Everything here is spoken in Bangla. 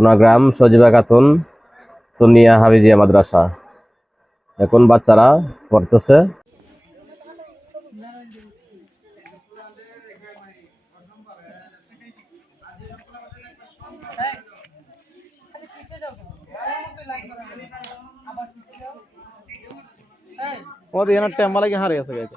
কুনাগ্রাম সজিবা খাতুন সুন্নিয়া হাফিজিয়া মাদ্রাসা। এখন বাচ্চারা পড়তেছে। ওদের এনার টাইম লাগে হারিয়ে গেছে।